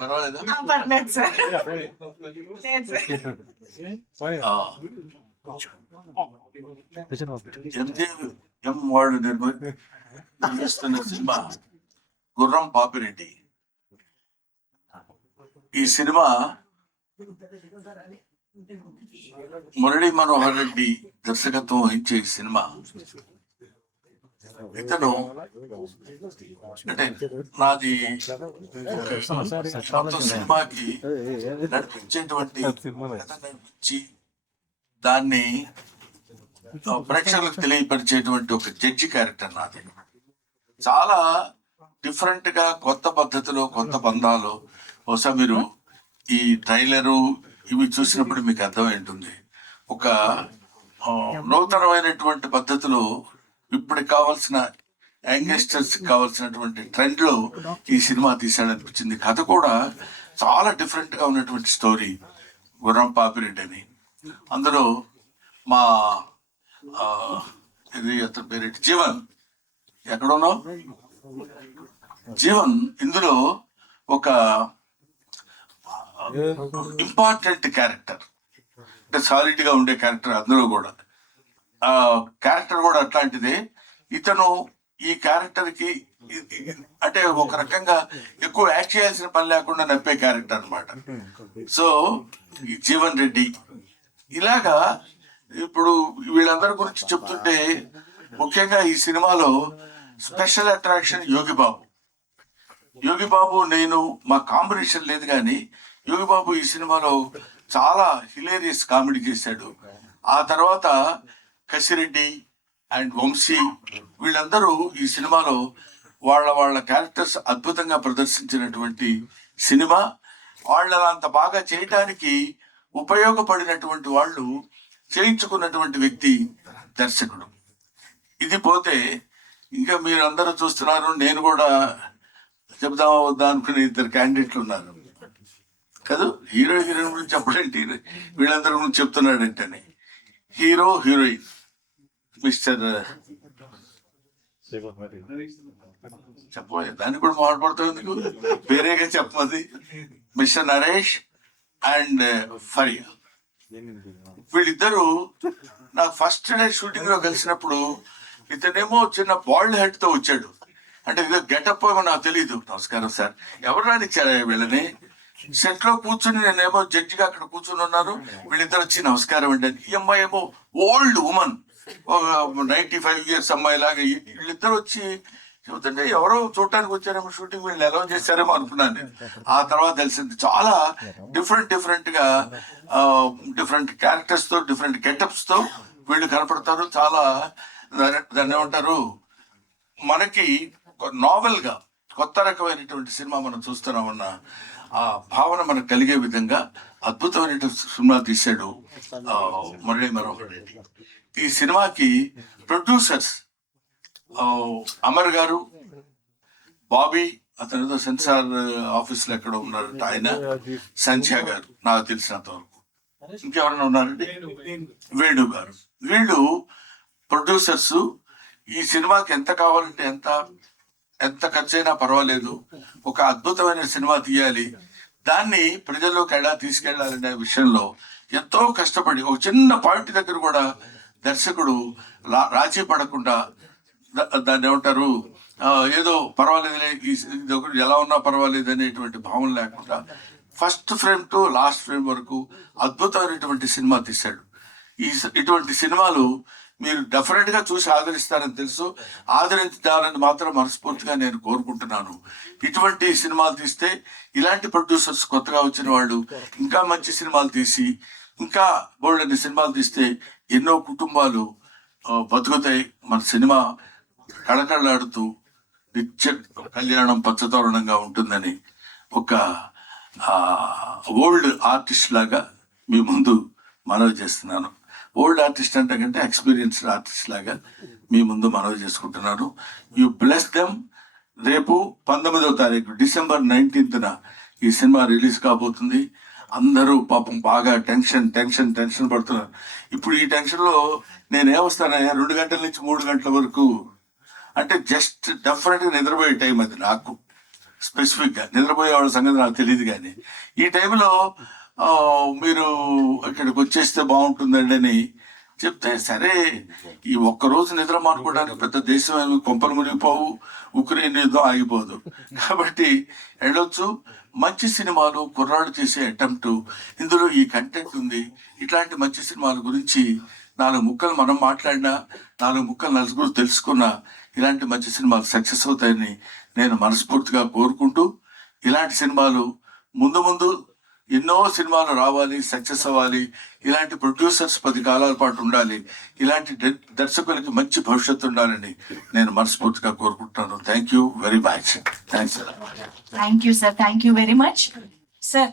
పర్వాలేదా? పర్లేదు సార్. లేదు సార్. MGM వాళ్ళు నిర్మిస్తున్న సినిమా గుర్రం పాపిరెడ్డి. ఈ సినిమా మురళీ మనోహర్ రెడ్డి దర్శకత్వం వహించే ఈ సినిమా ఇతను అంటే నాది మొత్తం సినిమాకి నడిపించేటువంటి నడిపించి దాన్ని ప్రేక్షకులకు తెలియపరిచేటువంటి ఒక జడ్జి క్యారెక్టర్ నాది. చాలా డిఫరెంట్ గా కొత్త పద్ధతిలో కొత్త బంధాలు. బహుశా మీరు ఈ ట్రైలరు ఇవి చూసినప్పుడు మీకు అర్థమై ఉంటుంది. ఒక నూతనమైనటువంటి పద్ధతిలో ఇప్పటికి కావాల్సిన యంగ్స్టర్స్ కావాల్సినటువంటి ట్రెండ్ లో ఈ సినిమా తీసాడనిపించింది. కథ కూడా చాలా డిఫరెంట్ గా ఉన్నటువంటి స్టోరీ గుర్రం పాపిరెడ్డి అని. అందులో మా ఇది అతని పేరు జీవన్, ఎక్కడున్నావు జీవన్, ఇందులో ఒక ఇంపార్టెంట్ క్యారెక్టర్, అంటే సాలిడ్ గా ఉండే క్యారెక్టర్. అందులో కూడా ఆ క్యారెక్టర్ కూడా అట్లాంటిదే. ఇతను ఈ క్యారెక్టర్ కి అంటే ఒక రకంగా ఎక్కువ యాక్ట్ చేయాల్సిన పని లేకుండా నప్పే క్యారెక్టర్ అనమాట. సో జీవన్ రెడ్డి ఇలాగా ఇప్పుడు వీళ్ళందరి గురించి చెప్తుంటే ముఖ్యంగా ఈ సినిమాలో స్పెషల్ అట్రాక్షన్ యోగి బాబు నేను మా కాంబినేషన్ లేదు కానీ యోగి బాబు ఈ సినిమాలో చాలా హిలేరియస్ కామెడీ చేశాడు. ఆ తర్వాత కసిరెడ్డి అండ్ వంశీ వీళ్ళందరూ ఈ సినిమాలో వాళ్ళ క్యారెక్టర్స్ అద్భుతంగా ప్రదర్శించినటువంటి సినిమా. వాళ్ళని అంత బాగా చేయటానికి ఉపయోగపడినటువంటి వాళ్ళు చేయించుకున్నటువంటి వ్యక్తి దర్శకుడు. ఇది పోతే ఇంకా మీరు అందరూ చూస్తున్నారు, నేను కూడా చెప్దామా వద్దా అనుకునే ఇద్దరు క్యాండిడేట్లు ఉన్నారు కదా. హీరోయిన్ గురించి చెప్పడంటే వీళ్ళందరి గురించి చెప్తున్నాడంటే హీరోయిన్ మిస్టర్ చెప్పబోయే దాన్ని కూడా మాట్లాడుతుంది వేరేగా చెప్పది. మిస్టర్ నరేష్ అండ్ ఫరియా వీళ్ళిద్దరూ నాకు ఫస్ట్ డే షూటింగ్ లో కలిసినప్పుడు ఇతనేమో చిన్న బాల్డ్ హెడ్ తో వచ్చాడు. అంటే ఇదో గెటప్ ఏమో నాకు తెలియదు. నమస్కారం సార్, ఎవరు రానిచ్చారా వీళ్ళని? సెట్ లో కూర్చుని నేనేమో జడ్జిగా అక్కడ కూర్చుని ఉన్నాను. వీళ్ళిద్దరు వచ్చి నమస్కారం అండి అని. ఈ అమ్మాయి ఏమో ఓల్డ్ ఉమన్, 95 years అమ్మాయి లాగా. వీళ్ళిద్దరు వచ్చి చెబుతుంటే ఎవరో చూడటానికి వచ్చారేమో, షూటింగ్ వీళ్ళు ఎలా చేశారేమో అనుకున్నాను నేను. ఆ తర్వాత తెలిసింది చాలా డిఫరెంట్ గా డిఫరెంట్ క్యారెక్టర్స్ తో డిఫరెంట్ గెటప్స్ తో వీళ్ళు కనపడతారు. చాలా దాన్ని ఏమంటారు, మనకి నావెల్ గా కొత్త రకమైనటువంటి సినిమా మనం చూస్తున్నామన్న ఆ భావన మనకు కలిగే విధంగా అద్భుతమైనటువంటి సినిమా తీశాడు మురళీ మనోహర్ రెడ్డి. ఈ సినిమాకి ప్రొడ్యూసర్స్ అమర్ గారు, బాబీ, అతనితో సెన్సార్ ఆఫీస్ లో ఎక్కడ ఉన్నారు ఆయన, సంధ్య గారు నాకు తెలిసినంత వరకు. ఇంకెవరైనా ఉన్నారండి? వేణు గారు. వీళ్ళు ప్రొడ్యూసర్స్. ఈ సినిమాకి ఎంత కావాలంటే ఎంత ఖర్చైనా పర్వాలేదు, ఒక అద్భుతమైన సినిమా తీయాలి, దాన్ని ప్రజల్లోకి ఎలా తీసుకెళ్లాలనే విషయంలో ఎంతో కష్టపడి ఒక చిన్న పాయింట్ దగ్గర కూడా దర్శకుడు రాజీ పడకుండా దాన్ని ఏమంటారు, ఏదో పర్వాలేదులే ఇది ఎలా ఉన్నా పర్వాలేదు అనేటువంటి భావన లేకుండా first frame to last frame వరకు అద్భుతమైనటువంటి సినిమా తీశాడు. ఇటువంటి సినిమాలు మీరు డెఫినెట్ గా చూసి ఆదరిస్తారని తెలుసు. ఆదరించాలని మాత్రం మనస్ఫూర్తిగా నేను కోరుకుంటున్నాను. ఇటువంటి సినిమాలు తీస్తే, ఇలాంటి ప్రొడ్యూసర్స్ కొత్తగా వచ్చిన వాళ్ళు ఇంకా మంచి సినిమాలు తీసి ఇంకా బోల్డన్ని సినిమాలు తీస్తే ఎన్నో కుటుంబాలు బతుకుతాయి. మన సినిమా కళకళలాడుతూ నిత్య కళ్యాణం పచ్చతోరణంగా ఉంటుందని ఒక ఓల్డ్ ఆర్టిస్ట్ లాగా మీ ముందు మనవి చేస్తున్నాను. ఓల్డ్ ఆర్టిస్ట్ అంటే కంటే ఎక్స్పీరియన్స్డ్ ఆర్టిస్ట్ లాగా మీ ముందు మనవి చేసుకుంటున్నాను. You bless them. రేపు 19వ తారీఖు December 19th ఈ సినిమా రిలీజ్ కాబోతుంది. అందరూ పాపం బాగా టెన్షన్ పడుతున్నారు. ఇప్పుడు ఈ టెన్షన్ లో నేనేమొస్తానయ్యా, 2 గంటల నుంచి 3 గంటల వరకు అంటే జస్ట్ డెఫినెట్గా నిద్రపోయే టైం అది నాకు స్పెసిఫిక్గా నిద్రపోయే వాళ్ళ సంగతి నాకు తెలియదు. కానీ ఈ టైంలో మీరు ఇక్కడికి వచ్చేస్తే బాగుంటుందండి అని చెప్తే, సరే ఈ ఒక్కరోజు నిద్ర మానుకోవడానికి పెద్ద దేశం ఏమి కొంపలు మునిగిపోవు, ఉక్రెయిన్ యుద్ధం ఆగిపోదు, కాబట్టి వెళ్ళొచ్చు. మంచి సినిమాలు కుర్రాళ్ళు చేసే అటెంప్ట్, ఇందులో ఈ కంటెంట్ ఉంది. ఇట్లాంటి మంచి సినిమాల గురించి 4 ముక్కలు మనం మాట్లాడినా, 4 ముక్కలు నలుగురు తెలుసుకున్నా ఇలాంటి మంచి సినిమాలు సక్సెస్ అవుతాయని నేను మనస్ఫూర్తిగా కోరుకుంటూ, ఇలాంటి సినిమాలు ముందు ముందు ఎన్నో సినిమాలు రావాలి, సక్సెస్ అవ్వాలి, ఇలాంటి ప్రొడ్యూసర్స్ 10 కాలాల పాటు ఉండాలి, ఇలాంటి దర్శకులకి మంచి భవిష్యత్తు ఉండాలని నేను మనస్ఫూర్తిగా కోరుకుంటున్నాను. Thank you very much. Thanks. Thank you, sir. Thank you very much. Sir.